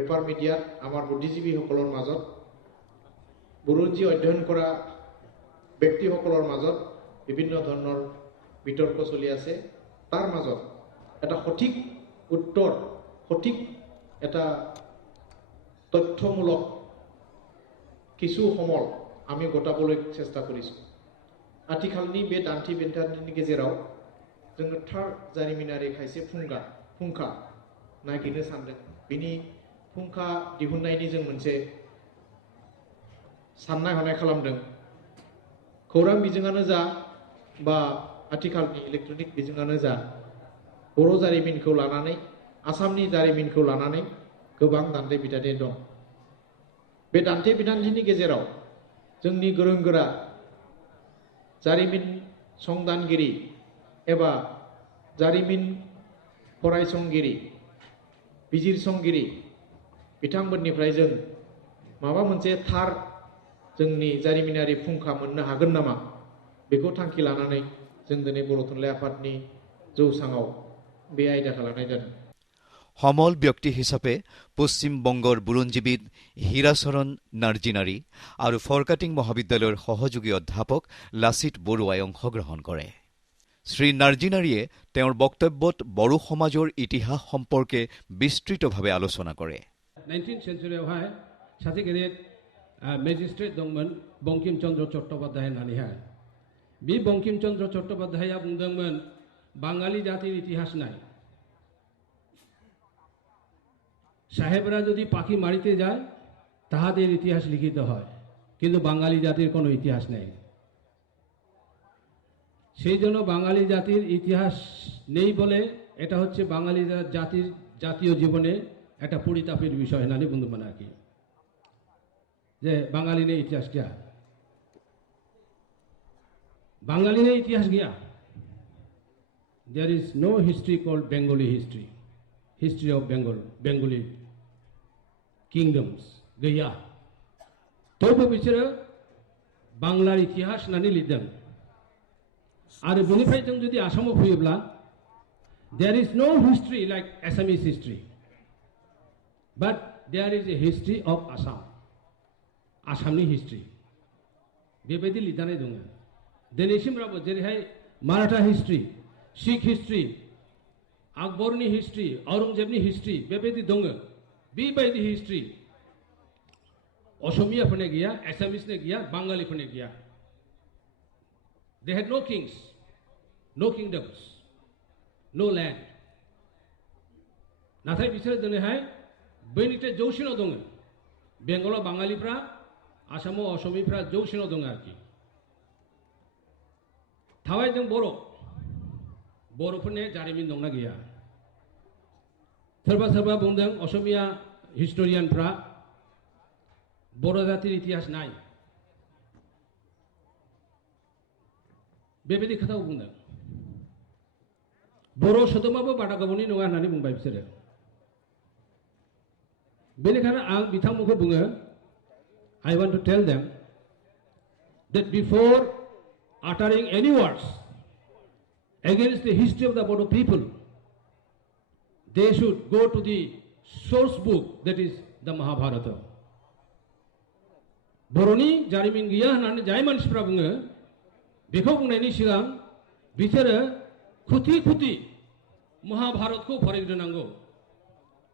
Paper মিডিয়াত আমাৰ বুদ্ধিজীৱীসকলৰ মাজত বুৰঞ্জী অধ্যয়ন কৰা ব্যক্তিসকলৰ মাজত বিভিন্ন ধৰণৰ বিতৰ্ক চলি আছে। তাৰ মাজত এটা সঠিক উত্তৰ, সঠিক এটা তথ্যমূলক কিছু সমল আমি গোটাবলৈ চেষ্টা কৰিছোঁ। आथिखालनि बे दान्थि बिन्थानि गेजेराव जोङो थार जारिमिनारि खायसे फुंखा नागिरनो सानदों। बिनि फुंखा दिहुननायनि जों मोनसे साननाय हनाय खालामदों। खौरां बिजोङानो जा बा आथिखालनि इलेक्ट्रनिक बिजोङानो जा बर' जारिमिनखौ लानानै, आसामनि जारिमिनखौ लानानै गोबां दान्थे बिदान्थे दं। बे दान्थे बिदान्थेनि गेजेराव जोंनि गोरों गोरा जारिमिन संदानगिरि एबा जारिमिन फरायसंगिरि, बिजिरसंगिरि बिथांमोननिफ्राय जों माबा मोनसे थार जोंनि जारिमिनारि फुंखा मोननो हागोन नामा, बेखौ थांखि लानानै जों दिनै बर' थुनलाइ आफादनि जौसाङाव बे आयदाखौ लानाय जादों। সমল ব্যক্তি হিচাপে পশ্চিমবংগৰ বুৰঞ্জীবিদ হীৰাচৰণ নাৰ্জিনাৰী আৰু ফৰকাটিং মহাবিদ্যালয়ৰ সহযোগী অধ্যাপক লাচিত বৰুৱাই অংশগ্ৰহণ কৰে। শ্ৰী নাৰ্জিনাৰীয়ে তেওঁৰ বক্তব্যত বড়ো সমাজৰ ইতিহাস সম্পৰ্কে বিস্তৃতভাৱে আলোচনা কৰে। 19th centuryआवहाय सासे गेदेर मेजिस्ट्रेट दंमोन बंकिम चन्द्र चट्टोपाध्याय होननानैहाय। बे बंकिम चन्द्र चट्टोपाध्यायआ बुंदोंमोन बाङालि जातिनि इतिहास नाय। সাহেবরা যদি পাখি মারিতে যায় তাহাদের ইতিহাস লিখিত হয়, কিন্তু বাঙালি জাতির কোনো ইতিহাস নেই। সেই জন্য বাঙালি জাতির ইতিহাস নেই বলে এটা হচ্ছে বাঙালি জাতির জাতীয় জীবনে একটা পরিতাপের বিষয় নানি বন্ধু মানে আর কি, যে বাঙালি নেই ইতিহাস গিয়া, বাঙালি নেই ইতিহাস গিয়া। There is no history called Bengali history, history of Bengali kingdoms गैया। थेवबो बिसोरो बांलार इतिहास होननानै लिरदों। आरो बेनिफ्राय जों जुदि आसामाव फैयोब्ला there is no history like Assamese history, but there is a history of Assam, आसामनि हिस्ट्री बेबायदि लिरनानै दङ। दिनैसिमब्लाबो जेरैहाय माराठा हिस्ट्री, सिख हिस्ट्री, आकबरनि हिस्ट्री, औरंगजेबनि हिस्ट्री बेबायदि दङ। बेबायदि हिस्ट्री असमियाफोरनो गैया, एसामिसनो गैया, बांगालिफोरनो गैया। They had no kings, no kingdoms, no land. नाथाय बिसोरो दिनैहाय बैनिफ्राय जौसिनाव दङ। बेंगलाव बाङालिफ्रा, आसामाव असमिफ्रा जौसिनाव दङ आरोखि। थाबाय जों बर'फोरनि जारिमिन दंना गैया? सोरबा सोरबा बुंदों असमिया हिस्टोरियानफ्रा बर' जातिनि इतिहास नाय, बेबायदि खोथाखौ बुंदों। बर' सोदोमाबो बादा गोबावनि नङा होननानै बुंबाय बिसोरो। बेनिखायनो आं बिथांमोनखौ बुङो, I want to tell them that before uttering any words against the history of the Bodo people, they should go to the source book, that is the Mahabharata. बर'नि जारिमिन गैया होननानै जाय मानसिफ्रा बुङो, बेखौ बुंनायनि सिगां बिसोरो खुथि खुथि महाभारतखौ फरायग्रोनांगौ,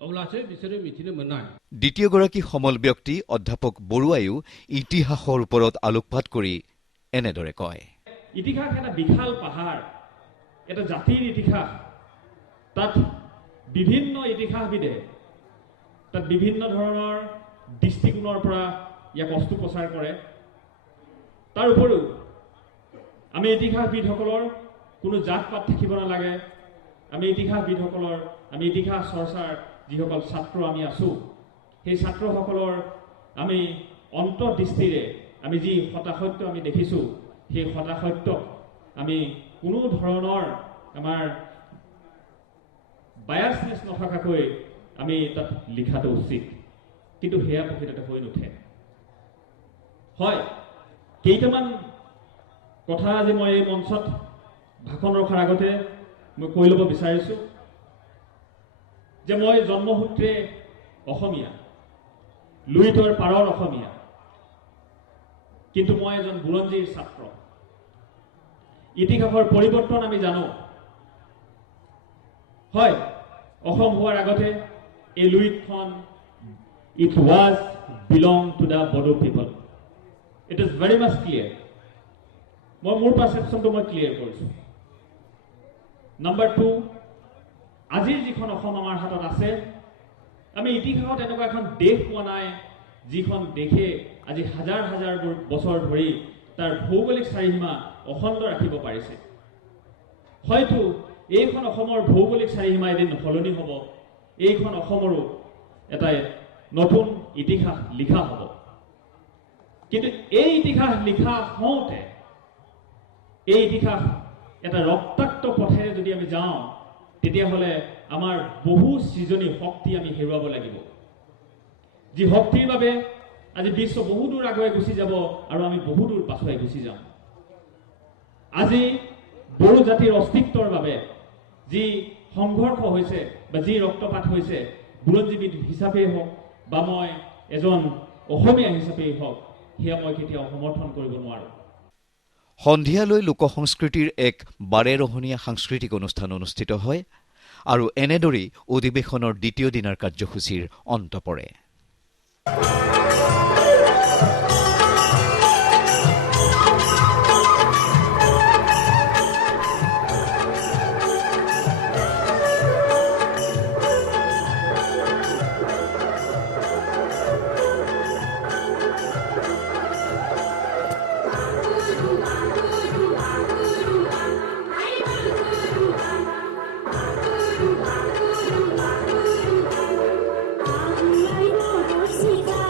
अब्लासो बिसोरो मिथिनो मोननाय। দ্বিতীয়গৰাকী সমল ব্যক্তি অধ্যাপক বৰুৱাইও ইতিহাসৰ ওপৰত আলোকপাত কৰি এনেদৰে কয়। ইতিহাস এটা বিশাল পাহাৰ, এটা জাতিৰ ইতিহাস। তাত বিভিন্ন ইতিহাসবিদে তাত বিভিন্ন ধৰণৰ দৃষ্টিকোণৰ পৰা ইয়াক অস্ত্ৰোপচাৰ কৰে। তাৰ উপৰিও আমি ইতিহাসবিদসকলৰ কোনো জাত পাত থাকিব নালাগে। আমি ইতিহাসবিদসকলৰ, আমি ইতিহাস চৰ্চাৰ যিসকল ছাত্ৰ আমি আছোঁ, সেই ছাত্ৰসকলৰ আমি অন্তৰ্দৃষ্টিৰে আমি যি সত্য আমি দেখিছোঁ, সেই সত্যক আমি কোনো ধৰণৰ আমাৰ বায়াসনেছ নথকাকৈ আমি তাত লিখাটো উচিত। কিন্তু সেয়া প্ৰকৃততে হৈ নুঠে। হয়, কেইটামান কথা আজি মই এই মঞ্চত ভাষণ ৰখাৰ আগতে মই কৈ ল'ব বিচাৰিছোঁ যে মই জন্মসূত্ৰে অসমীয়া, লুইতৰ পাৰৰ অসমীয়া, কিন্তু মই এজন বুৰঞ্জীৰ ছাত্ৰ। ইতিহাসৰ পৰিৱৰ্তন আমি জানো। হয়, অসম হোৱাৰ আগতে এই লুইতখন it was belong to the Bodo people. It is very much clear. মই মোৰ পাৰসেপশ্যনটো মই ক্লিয়াৰ কৰিছোঁ। নম্বৰ 2, আজিৰ যিখন অসম আমাৰ হাতত আছে, আমি ইতিহাসত এনেকুৱা এখন দেশ পোৱা নাই যিখন দেশে আজি হাজাৰ হাজাৰ বছৰ ধৰি তাৰ ভৌগোলিক চাৰিসীমা অখণ্ড ৰাখিব পাৰিছে। হয়তো এইখন অসমৰ ভৌগোলিক চাৰিসীমা এদিন সলনি হ'ব, এইখন অসমৰো এটা নতুন ইতিহাস লিখা হ'ব। কিন্তু এই ইতিহাস লিখা হওঁতে এই ইতিহাস এটা ৰক্তাক্ত পথেৰে যদি আমি যাওঁ, তেতিয়াহ'লে আমাৰ বহু সৃজনী শক্তি আমি হেৰুৱাব লাগিব, যি শক্তিৰ বাবে আজি বিশ্ব বহু দূৰ আগুৱাই গুচি যাব আৰু আমি বহু দূৰ পাছুৱাই গুচি যাম। আজি বড়ো জাতিৰ অস্তিত্বৰ বাবে যি সংঘৰ্ষ হৈছে বা যি ৰক্তপাত হৈছে, বুৰঞ্জীবিদ হিচাপেই হওক বা মই এজন অসমীয়া হিচাপেই হওক, সেয়া মই কেতিয়াও সমৰ্থন কৰিব নোৱাৰোঁ। সন্ধিয়ালৈ লোকসংস্কৃতিৰ এক বাৰেৰহণীয়া সাংস্কৃতিক অনুষ্ঠান অনুষ্ঠিত হয় আৰু এনেদৰেই অধিৱেশনৰ দ্বিতীয় দিনাৰ কাৰ্যসূচীৰ অন্ত পৰে। Sita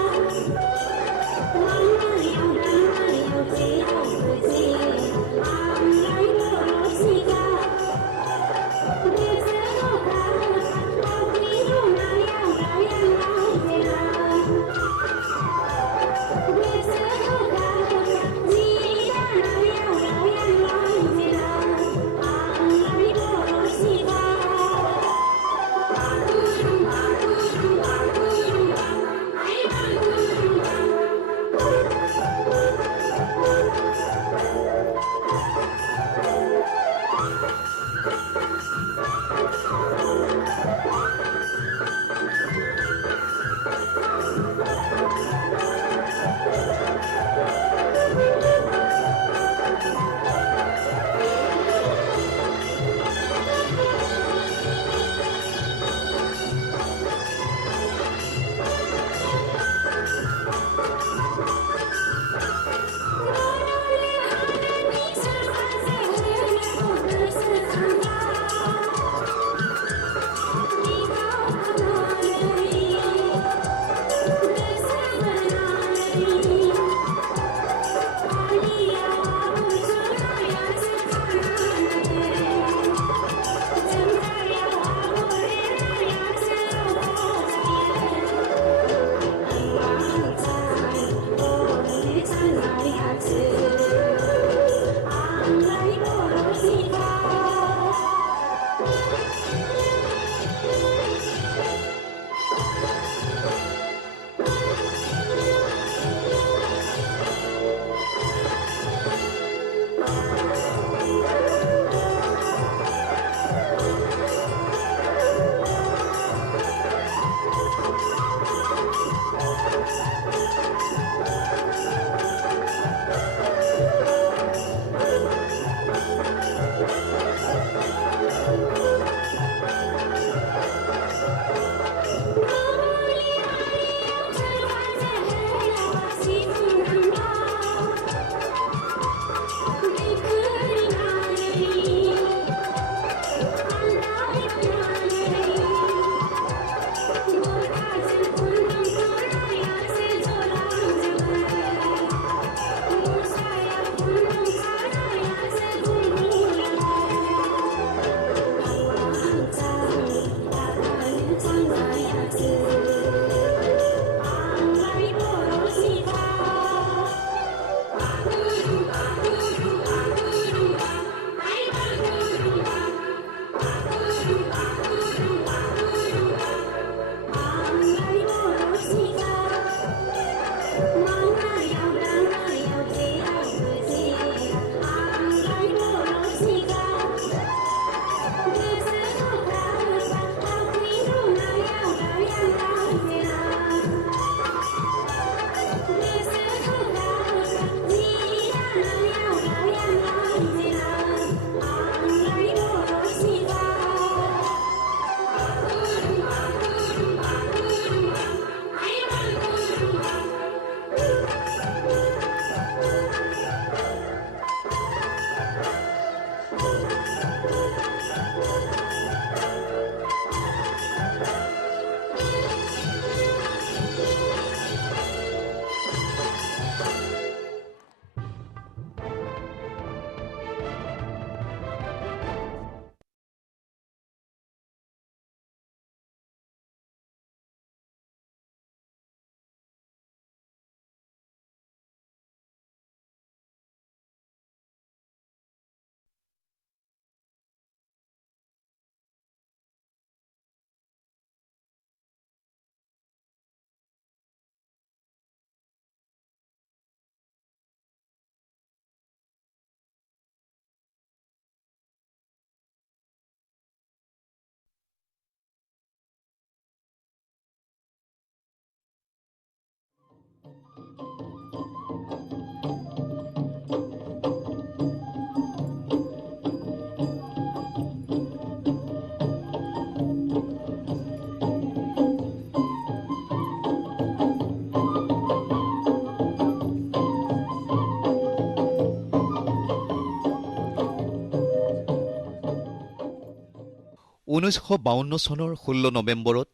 1952 চনৰ 16 নৱেম্বৰত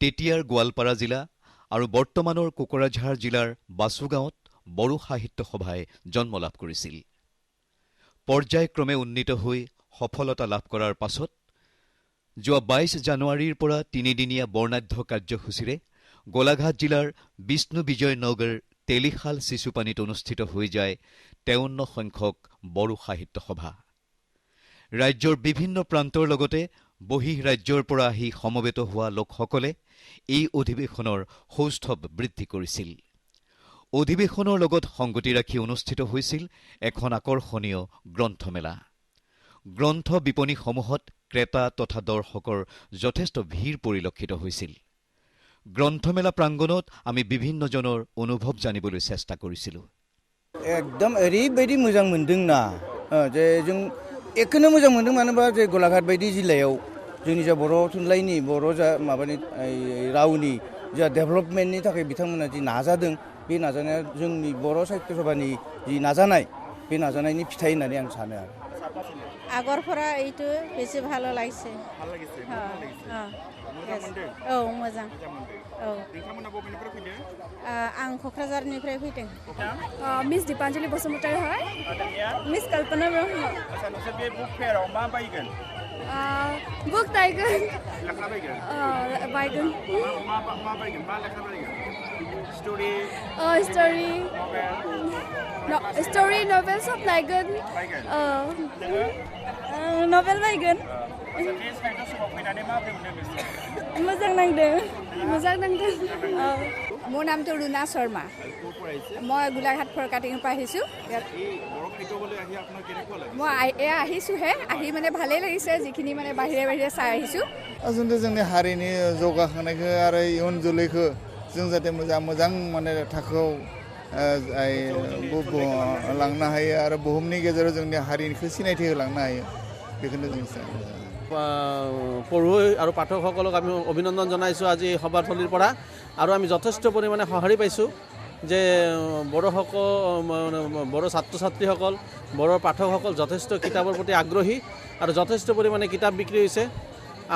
তেতিয়াৰ গোৱালপাৰা জিলা আৰু বৰ্তমানৰ কোকৰাঝাৰ জিলাৰ বাছুগাঁৱত বড়ো সাহিত্য সভাই জন্ম লাভ কৰিছিল। পৰ্যায়ক্ৰমে উন্নীত হৈ সফলতা লাভ কৰাৰ পাছত যোৱা 22 জানুৱাৰীৰ পৰা 3দিনীয়া বৰ্ণাঢ্য কাৰ্যসূচীৰে গোলাঘাট জিলাৰ বিষ্ণু বিজয় নগৰ তেলিশাল চিচুপানীত অনুষ্ঠিত হৈ যায় 53 সংখ্যক বড়ো সাহিত্য সভা। ৰাজ্যৰ বিভিন্ন প্ৰান্তৰ লগতে বহিঃ ৰাজ্যৰ পৰা আহি সমবেত হোৱা লোকসকলে এই অধিৱেশনৰ সৌষ্ঠৱ বৃদ্ধি কৰিছিল। অধিৱেশনৰ লগত সংগতি ৰাখি অনুষ্ঠিত হৈছিল এখন আকৰ্ষণীয় গ্ৰন্থমেলা। গ্ৰন্থ বিপণীসমূহত ক্ৰেতা তথা দৰ্শকৰ যথেষ্ট ভিৰ পৰিলক্ষিত হৈছিল। গ্ৰন্থমেলা প্ৰাংগণত আমি বিভিন্নজনৰ অনুভৱ জানিবলৈ চেষ্টা কৰিছিলোঁ। एकदम ओरैबायदि मोजां मोनदों ना जे जों एकखौनो मोजां मोनदों मानो होनबा जे गलाघाट बायदि जिल्लायाव जोंनि जा बर' थुनलाइनि बर' जा माबानि रावनि जा डेभेलपमेन्टनि थाखाय बिथांमोना जि नाजादों बे नाजानाया जोंनि बर' साहित्य सभानि जि नाजानाय बे नाजानायनि फिथाइ होननानै आं सानो आरो আগৰ পৰা এইটো বেছি ভালো লাগিছে। औ मोजां। औ आं क'क्राझारनिफ्राय फैदों। मिस दीपांजलि बसुमतारी হয়। मिस कल्पना ब्रह्म। बे बुक फेयाराव मा बायगोन? बुक बायगोन। बायगोन। मा बायगोन? मा लेखा बायगोन? स्ट'रि स्ट'रि नभेल सब लायगोन। नभेल बायगोन। मोजां नांदों। মোৰ নামটো ৰুণা শৰ্মা। মই গোলাঘাট ফৰকাটিঙৰ পৰা আহিছোঁ। মই এয়া আহিছোঁহে, আহি মানে ভালেই লাগিছে, যিখিনি মানে বাহিৰে বাহিৰে চাই আহিছোঁ। आसलते जोंनि हारिनि जौगाखांनायखौ आरो इयुन जोलैखौ जों जाहाथे मोजां माने थाखोआव लांनो हायो आरो बुहुमनि गेजेराव जोंनि हारिनिखौ सिनायथि होलांनो हायो बेखौनो जों পঢ়ুৱৈ আৰু পাঠকসকলক আমি অভিনন্দন জনাইছোঁ আজি সভাথলীৰ পৰা। আৰু আমি যথেষ্ট পৰিমাণে সঁহাৰি পাইছোঁ যে বড়ো ছাত্ৰ ছাত্ৰীসকল, বড়ো পাঠকসকল যথেষ্ট কিতাপৰ প্ৰতি আগ্ৰহী আৰু যথেষ্ট পৰিমাণে কিতাপ বিক্ৰী হৈছে।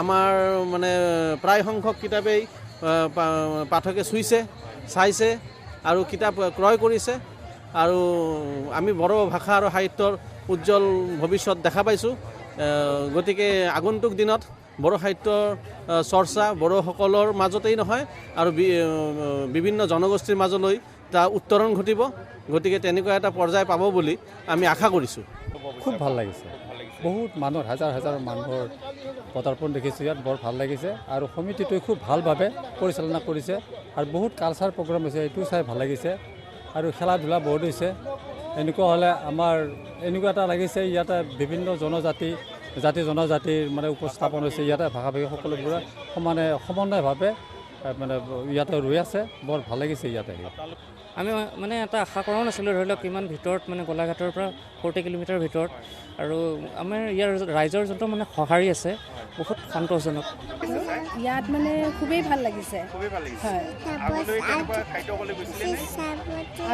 আমাৰ মানে প্ৰায় সংখ্যক কিতাপেই পাঠকে চুইছে, চাইছে আৰু কিতাপ ক্ৰয় কৰিছে। আৰু আমি বড়ো ভাষা আৰু সাহিত্যৰ উজ্জ্বল ভৱিষ্যত দেখা পাইছোঁ। গতিকে আগন্তুক দিনত বড়ো সাহিত্যৰ চৰ্চা বড়োসকলৰ মাজতেই নহয় আৰু বিভিন্ন জনগোষ্ঠীৰ মাজলৈ তাৰ উত্তৰণ ঘটিব। গতিকে তেনেকুৱা এটা পৰ্যায় পাব বুলি আমি আশা কৰিছোঁ। খুব ভাল লাগিছে, বহুত মানুহৰ হাজাৰ হাজাৰ মানুহৰ পদাৰ্পণ দেখিছোঁ ইয়াত, বৰ ভাল লাগিছে। আৰু সমিতিটোৱে খুব ভালভাৱে পৰিচালনা কৰিছে আৰু বহুত কালচাৰ প্ৰগ্ৰাম হৈছে, এইটো চাই ভাল লাগিছে। আৰু খেলা ধূলা বহুত হৈছে। এনেকুৱা হ'লে আমাৰ এনেকুৱা এটা লাগিছে ইয়াতে বিভিন্ন জাতি জনজাতিৰ মানে উপস্থাপন হৈছে। ইয়াতে ভাষা ভাষী সকলোবোৰে সমন্বয়ভাৱে মানে ইয়াতে ৰৈ আছে, বৰ ভাল লাগিছে ইয়াতে। আমি মানে এটা আশা কৰাও নাছিলোঁ, ধৰি লওক ইমান ভিতৰত মানে গোলাঘাটৰ পৰা 40 কিলোমিটাৰ ভিতৰত, আৰু আমাৰ ইয়াৰ ৰাইজৰ যোনটো মানে সঁহাৰি আছে বহুত সন্তোষজনক। ইয়াত মানে খুবেই ভাল লাগিছে।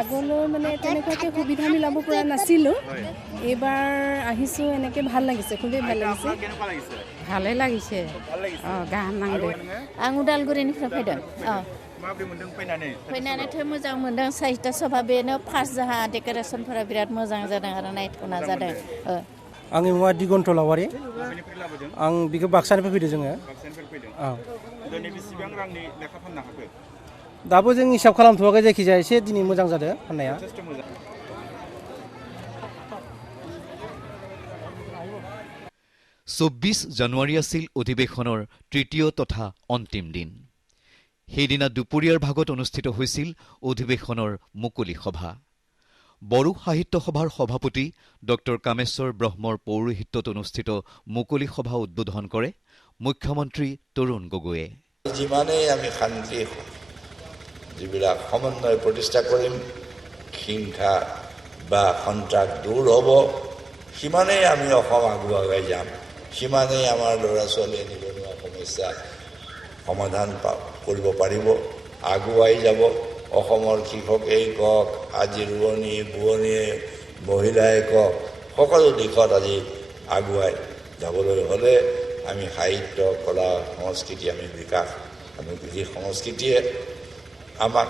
আগলৈ মানে তেনেকুৱাকৈ সুবিধা মিলাব পৰা নাছিলোঁ, এইবাৰ আহিছোঁ, এনেকৈ ভাল লাগিছে, খুবেই ভাল লাগিছে। ভালেই লাগিছে। गाहाम नांदों। आं उदालगुरिनिफ्राय फैदों। फैनानैथ' मोजां मोनदों। साहित्य सभा बेनो फार्स्ट जाहा डेक'रेसनफोरा बिराद मोजां जादों आरो नायथावना जादों। आंनि मुङा दिगन्त लावारि। आं बेखौ बाक्सानिफ्राय फैदों जोङो। दाबो जों हिसाब खालामथ'वाखै, जायखिजाया एसे दिनै मोजां जादों फाननाया। 24 জানুৱাৰী আছিল অধিৱেশনৰ তৃতীয় তথা অন্তিম দিন। সেইদিনা দুপৰীয়াৰ ভাগত অনুষ্ঠিত হৈছিল অধিৱেশনৰ মুকলি সভা। বড়ো সাহিত্য সভাৰ সভাপতি ড কামেশ্বৰ ব্ৰহ্মৰ পৌৰোহিত্যত অনুষ্ঠিত মুকলি সভা উদ্বোধন কৰে মুখ্যমন্ত্ৰী তৰুণ গগৈয়ে। যিমানেই আমি শান্তি যিবিলাক সমন্বয় প্ৰতিষ্ঠা কৰিম, হিংসা বা সন্ত্ৰাস দূৰ হ'ব, সিমানেই আমি অসম আগুৱাই যাম, সিমানেই আমাৰ ল'ৰা ছোৱালীয়ে নিবনুৱা সমস্যা সমাধান কৰিব পাৰিব, আগুৱাই যাব। অসমৰ কৃষকেই কওক, আজি ৰোৱনী বোৱনীয়ে মহিলাই কওক, সকলো দিশত আজি আগুৱাই যাবলৈ হ'লে আমি সাহিত্য কলা সংস্কৃতি আমি বিকাশ আমি যি সংস্কৃতিয়ে আমাক